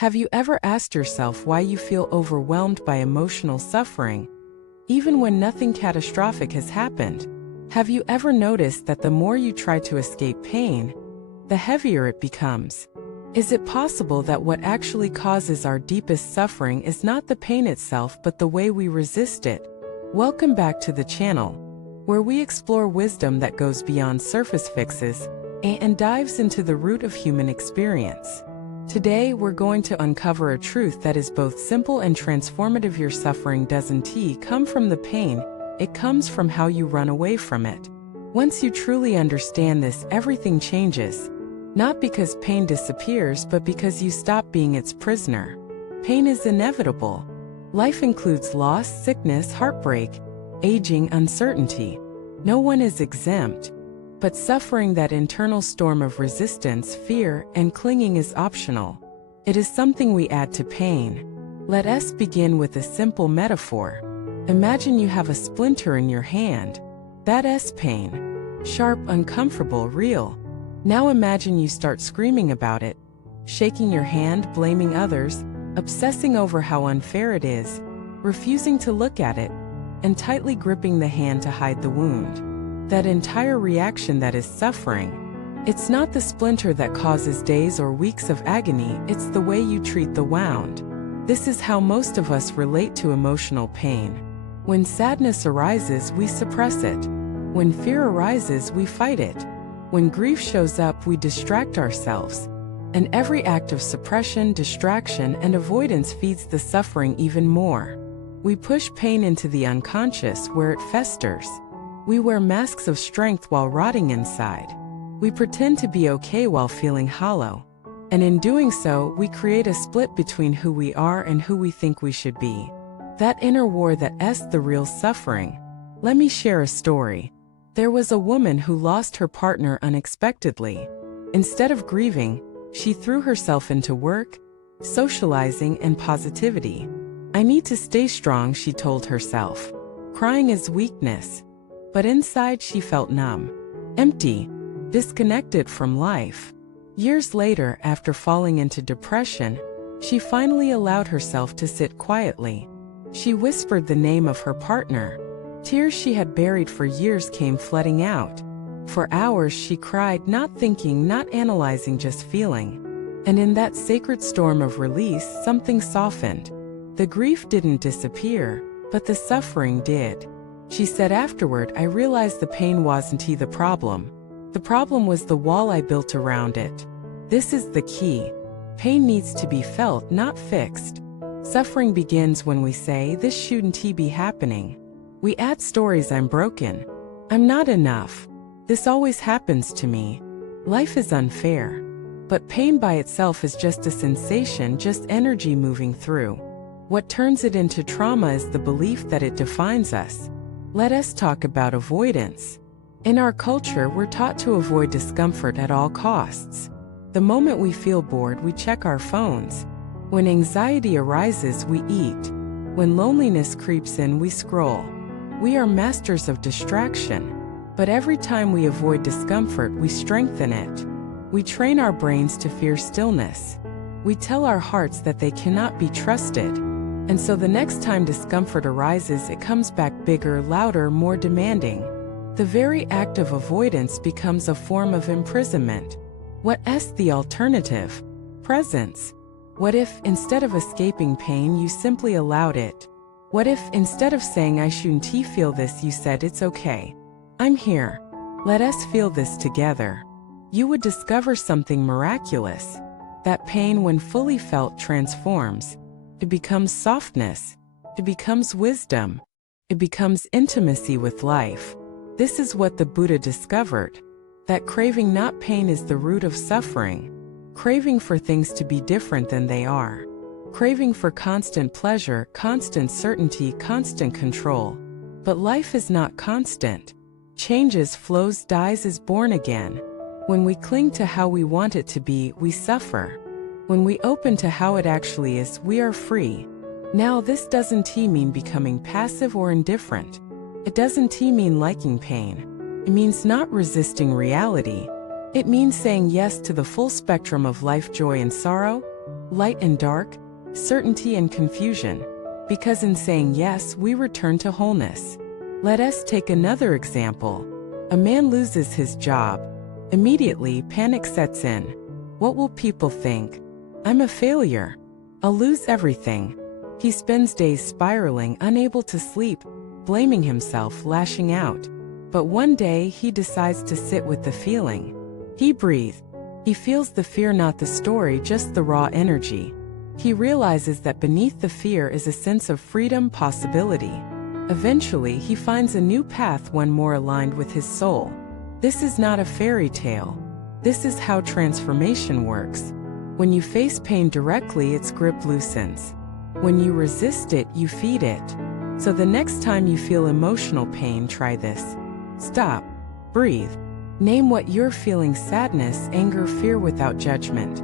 Have you ever asked yourself why you feel overwhelmed by emotional suffering, even when nothing catastrophic has happened? Have you ever noticed that the more you try to escape pain, the heavier it becomes? Is it possible that what actually causes our deepest suffering is not the pain itself but the way we resist it? Welcome back to the channel, where we explore wisdom that goes beyond surface fixes and dives into the root of human experience. Today, we're going to uncover a truth that is both simple and transformative. Your suffering doesn't come from the pain, it comes from how you run away from it. Once you truly understand this, everything changes. Not because pain disappears, but because you stop being its prisoner. Pain is inevitable. Life includes loss, sickness, heartbreak, aging, uncertainty. No one is exempt. But suffering, that internal storm of resistance, fear, and clinging, is optional. It is something we add to pain. Let us begin with a simple metaphor. Imagine you have a splinter in your hand. That's pain. Sharp, uncomfortable, real. Now imagine you start screaming about it, shaking your hand, blaming others, obsessing over how unfair it is, refusing to look at it, and tightly gripping the hand to hide the wound. That entire reaction, that is suffering. It's not the splinter that causes days or weeks of agony, it's the way you treat the wound. This is how most of us relate to emotional pain. When sadness arises, we suppress it. When fear arises, we fight it. When grief shows up, we distract ourselves. And every act of suppression, distraction, and avoidance feeds the suffering even more. We push pain into the unconscious, where it festers. We wear masks of strength while rotting inside. We pretend to be okay while feeling hollow. And in doing so, we create a split between who we are and who we think we should be. That inner war, that's the real suffering. Let me share a story. There was a woman who lost her partner unexpectedly. Instead of grieving, she threw herself into work, socializing, and positivity. I need to stay strong, she told herself. Crying is weakness. But inside she felt numb, empty, disconnected from life. Years later, after falling into depression, she finally allowed herself to sit quietly. She whispered the name of her partner. Tears she had buried for years came flooding out. For hours she cried, not thinking, not analyzing, just feeling. And in that sacred storm of release, something softened. The grief didn't disappear, but the suffering did. She said afterward, I realized the pain wasn't the problem. The problem was the wall I built around it. This is the key. Pain needs to be felt, not fixed. Suffering begins when we say, this shouldn't be happening. We add stories, I'm broken. I'm not enough. This always happens to me. Life is unfair. But pain by itself is just a sensation, just energy moving through. What turns it into trauma is the belief that it defines us. Let us talk about avoidance. In our culture, we're taught to avoid discomfort at all costs. The moment we feel bored, we check our phones. When anxiety arises, we eat. When loneliness creeps in, we scroll. We are masters of distraction. But every time we avoid discomfort, we strengthen it. We train our brains to fear stillness. We tell our hearts that they cannot be trusted. And so the next time discomfort arises, it comes back bigger, louder, more demanding. The very act of avoidance becomes a form of imprisonment. What's the alternative? Presence. What if, instead of escaping pain, you simply allowed it? What if, instead of saying I shouldn't feel this, you said it's okay. I'm here. Let us feel this together. You would discover something miraculous. That pain, when fully felt, transforms. It becomes softness. It becomes wisdom. It becomes intimacy with life. This is what the Buddha discovered. That craving, not pain, is the root of suffering. Craving for things to be different than they are. Craving for constant pleasure, constant certainty, constant control. But life is not constant. Changes, flows, dies, is born again. When we cling to how we want it to be, we suffer. When we open to how it actually is, we are free. Now, this doesn't mean becoming passive or indifferent. It doesn't mean liking pain. It means not resisting reality. It means saying yes to the full spectrum of life, joy and sorrow. light and dark, certainty and confusion. Because in saying yes, we return to wholeness. Let us take another example. A man loses his job. Immediately, panic sets in. What will people think? I'm a failure. I'll lose everything. He spends days spiraling, unable to sleep, blaming himself, lashing out. But one day, he decides to sit with the feeling. He breathes. He feels the fear, not the story, just the raw energy. He realizes that beneath the fear is a sense of freedom, possibility. Eventually, he finds a new path, one more aligned with his soul. This is not a fairy tale. This is how transformation works. When you face pain directly, its grip loosens. When you resist it, you feed it. So the next time you feel emotional pain, try this. Stop. Breathe. Name what you're feeling: sadness, anger, fear, without judgment.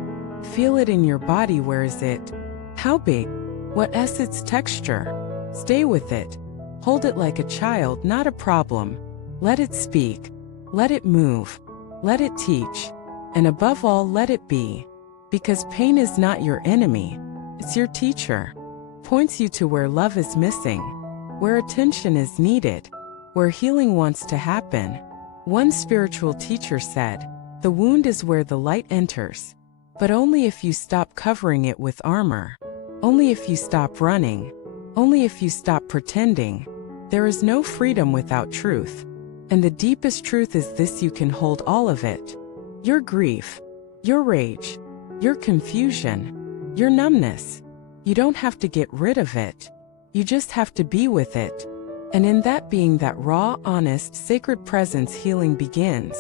Feel it in your body. Where is it? How big? What is its texture? Stay with it. Hold it like a child, not a problem. Let it speak. Let it move. Let it teach. And above all, let it be. Because pain is not your enemy. It's your teacher. Points you to where love is missing, where attention is needed, where healing wants to happen. One spiritual teacher said, "The wound is where the light enters. But only if you stop covering it with armor. Only if you stop running. Only if you stop pretending. There is no freedom without truth. And the deepest truth is this: you can hold all of it. Your grief, your rage, your confusion, your numbness. You don't have to get rid of it. You just have to be with it. And in that being, that raw, honest, sacred presence, healing begins.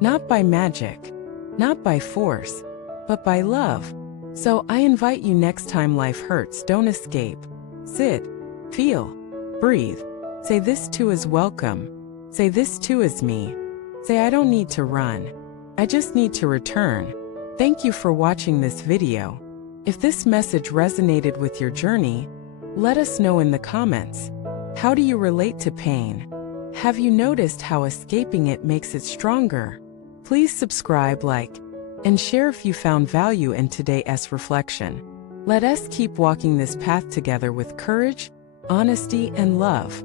Not by magic, not by force, but by love." So I invite you, next time life hurts, don't escape. Sit, feel, breathe. Say, this too is welcome. Say, this too is me. Say, I don't need to run. I just need to return. Thank you for watching this video. If this message resonated with your journey, let us know in the comments. How do you relate to pain? Have you noticed how escaping it makes it stronger? Please subscribe, like, and share if you found value in today's reflection. Let us keep walking this path together with courage, honesty, and love.